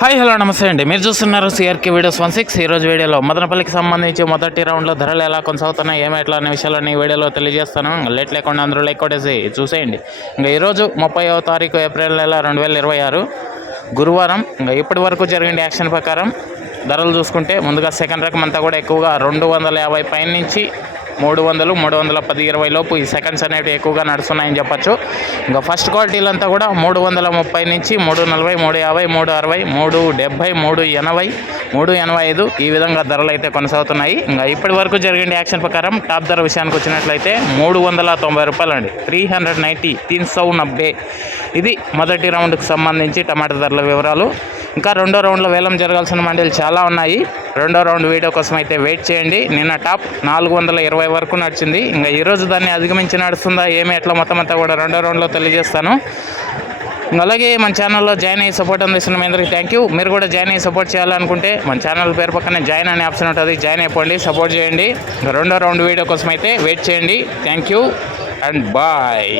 Hi hello నమస్తే అండి. మీరు చూస్తున్నారు సిఆర్కే వీడియోస్ 16. ఈరోజు వీడియోలో మదనపల్లికి సంబంధించి మొదటి రౌండ్లో ధరలు ఎలా కొనసాగుతున్నాయి, ఎట్లా అనే విషయాలన్నీ వీడియోలో తెలియజేస్తాను. లేట్ లేకుండా అందరూ లైక్ కొట్టేసి చూసేయండి. ఇంకా ఈరోజు 30వ తారీఖు ఏప్రిల్ నెల 2026 గురువారం. ఇంకా ఇప్పటి వరకు జరిగిన యాక్షన్ ప్రకారం ధరలు చూసుకుంటే ముందుగా సెకండ్ రకం అంతా కూడా ఎక్కువగా 250 పైన నుంచి 300, 310, 20 లోపు ఈ సెకండ్స్ అనేవి ఎక్కువగా నడుస్తున్నాయని చెప్పచ్చు. ఇంకా ఫస్ట్ క్వాలిటీలంతా కూడా 330 నుంచి 340, 350, 360, 370, 380 ఈ విధంగా ధరలు అయితే కొనసాగుతున్నాయి. ఇంకా ఇప్పటి వరకు జరిగిన యాక్షన్ ప్రకారం టాప్ ధర విషయానికి వచ్చినట్లయితే 390 రూపాయలు అండి. 390, 390. ఇది మొదటి రౌండ్కి సంబంధించి టమాటా ధరల వివరాలు. ఇంకా రెండో రౌండ్లో వేలం జరగాల్సిన మండీలు చాలా ఉన్నాయి. రెండో రౌండ్ వీడియో కోసం అయితే వెయిట్ చేయండి. నిన్న టాప్ 420 వరకు నడిచింది. ఇంకా ఈరోజు దాన్ని అధిగమించి నడుస్తుందా ఎట్లా మొత్తం అంతా కూడా రెండో రౌండ్లో తెలియజేస్తాను. అలాగే మన ఛానల్లో జాయిన్ అయ్యి సపోర్ట్ అందిస్తున్న మీ అందరికీ థ్యాంక్ యూ. మీరు కూడా జాయిన్ అయ్యి సపోర్ట్ చేయాలనుకుంటే మన ఛానల్ పేరు పక్కనే జాయిన్ అనే ఆప్షన్ ఉంటుంది. జాయిన్ అయిపోండి, సపోర్ట్ చేయండి. రెండో రౌండ్ వీడియో కోసం అయితే వెయిట్ చేయండి. Thank you and bye.